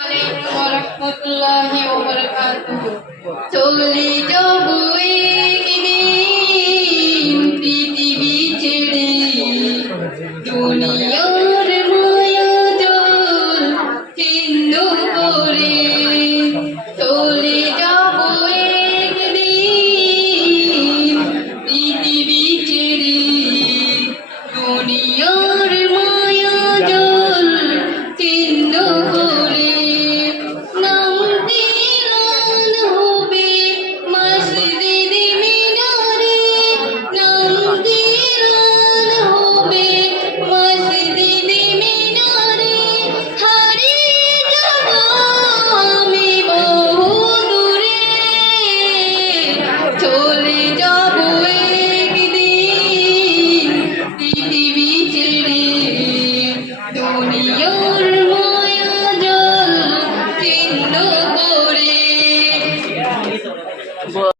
আলাইকুম ওয়া রাহমাতুল্লাহি ওয়া বারাকাতুহু। চলে যাব একদিন পৃথিবী ছেড়ে, দুনিয়ার মায়া জাল ছিন্ন করে। চলে যাব একদিন পৃথিবী ছেড়ে, দুনিয়ার মায়া জাল ছিন্ন করে। চলে যাব একদিন পৃথিবী ছেড়ে, দুনিয়ার মায়া জাল ছিন্ন করে।